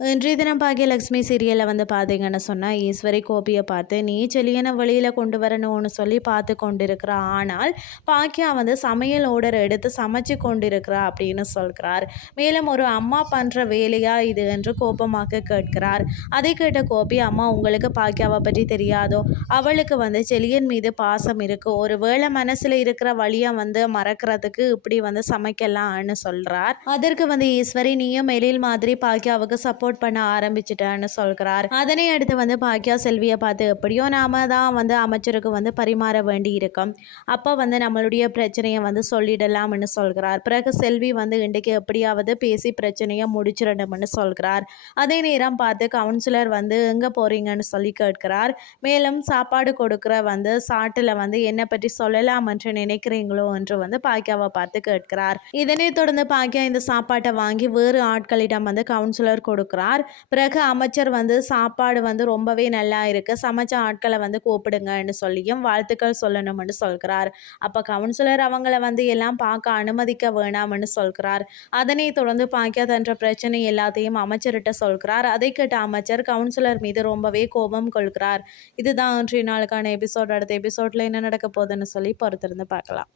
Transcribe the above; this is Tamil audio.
இன்றைய தினம் பாக்கியலட்சுமி சீரியலில் வந்து பார்த்தீங்கன்னு சொன்னால் ஈஸ்வரி கோபியை பார்த்து நீ செளியனை வழியில் கொண்டு வரணும்னு சொல்லி பார்த்து கொண்டிருக்கிறா. ஆனால் பாக்கியா வந்து சமையல் ஓடர் எடுத்து சமைச்சு கொண்டிருக்கிறா அப்படின்னு சொல்கிறார். மேலும் ஒரு அம்மா பண்ணுற வேலையா இது? என்று கோபமாக கேட்கிறார். அதை கேட்ட கோபி அம்மா உங்களுக்கு பாக்கியாவை பற்றி தெரியாதோ? அவளுக்கு வந்து செலியன் மீது பாசம் இருக்குது ஒரு வேளை மனசில் இருக்கிற வழியை வந்து மறக்கிறதுக்கு இப்படி வந்து சமைக்கலாம்னு சொல்கிறார் அதற்கு வந்து ஈஸ்வரி நீயும் எழில் மாதிரி பாக்கியாவுக்கு சப்போர்ட் சப்போர்ட் பண்ண ஆரம்பிச்சிட்டேன்னு சொல்கிறார். அதனை அடுத்து வந்து பாக்கியா செல்வியை பார்த்து எப்படியோ நாம தான் வந்து அமைச்சருக்கு வந்து பரிமாற வேண்டி இருக்கும். அப்போ வந்து நம்மளுடைய பிரச்சனையை வந்து சொல்லிடலாம்னு சொல்கிறார். பிறகு செல்வி வந்து இன்றைக்கு எப்படியாவது பேசி பிரச்சனையை முடிச்சிடணும்னு சொல்கிறார். அதே நேரம் பார்த்து கவுன்சிலர் வந்து எங்கே போகிறீங்கன்னு சொல்லி கேட்கிறார். மேலும் சாப்பாடு கொடுக்குற வந்து சாட்டில் வந்து என்னை பற்றி சொல்லலாம் என்று நினைக்கிறீங்களோ என்று வந்து பாக்கியாவை பார்த்து கேட்கிறார். இதனை தொடர்ந்து பாக்கியா இந்த சாப்பாட்டை வாங்கி வேறு ஆட்களிடம் வந்து கவுன்சிலர் கொடுக்கிறார். சொல்கிறார் பிறகு அமைச்சர் வந்து சாப்பாடு வந்து ரொம்பவே நல்லா இருக்குது சமைச்ச ஆட்களை வந்து கூப்பிடுங்கன்னு சொல்லியும் வாழ்த்துக்கள் சொல்லணும்னு சொல்கிறார். அப்போ கவுன்சிலர் அவங்கள வந்து எல்லாம் பார்க்க அனுமதிக்க வேணாம்னு சொல்கிறார். அதனை தொடர்ந்து பாக்கியாதன்ற பிரச்சனை எல்லாத்தையும் அமைச்சர்கிட்ட சொல்கிறார். அதை கேட்ட அமைச்சர் கவுன்சிலர் மீது ரொம்பவே கோபம் கொள்கிறார். இதுதான் இன்றைய நாளுக்கான எபிசோட். அடுத்த எபிசோட்ல என்ன நடக்க போகுதுன்னு சொல்லி பொறுத்திருந்து பார்க்கலாம்.